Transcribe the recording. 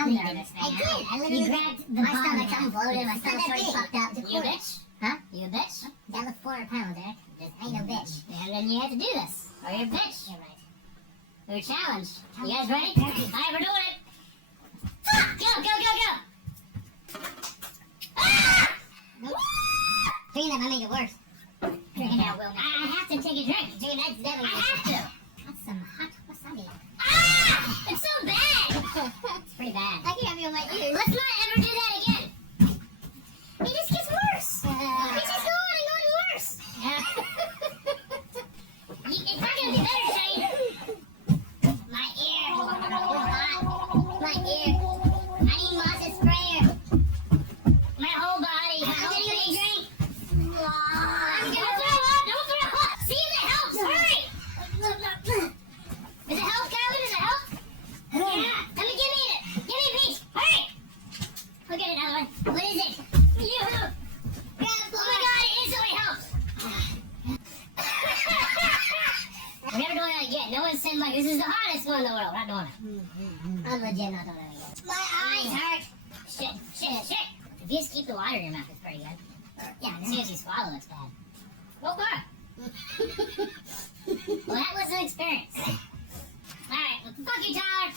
I'm nervous now. I did. I literally grabbed the my bomb. stomach's unbloated. My stomach's already fucked up. You a bitch? Huh? You a bitch? That look 400 pounds, Eric. I ain't no bitch. And then you have to do this. Or you're a bitch. You're right. We're a challenge. You guys ready? Hi, we're doing it. Go, go, go, go. Ah! Drinking that might make it worse. Drinking that will. I have to take a drink. Drinking that's definitely. I have to. That's some hot wasabi. Ah! It's so bad. It's pretty bad. I can have you on my ears. Let's not ever do that again. It just gets worse. It just going and going worse. It's not gonna be better, Shane. My ear. My ear. I need Moss's sprayer. My whole body. I'm getting a drink. I'm gonna throw up. Don't throw up. See if it helps. Hurry. Does it help, Calvin? Does it help? Yeah. Let me give me it. Give me a piece. Hurry. I'll get another one. What is it? You. Oh my God! It instantly helps. We're never doing that again. No one said like this is the hottest one in the world. We're not doing it. I'm legit not doing it again. My eyes hurt. Shit, shit, shit. If you just keep the water in your mouth, it's pretty good. Yeah, as soon as you swallow, it's bad. Go for it. Well, that was an experience. All right, well, fuck you, Tyler.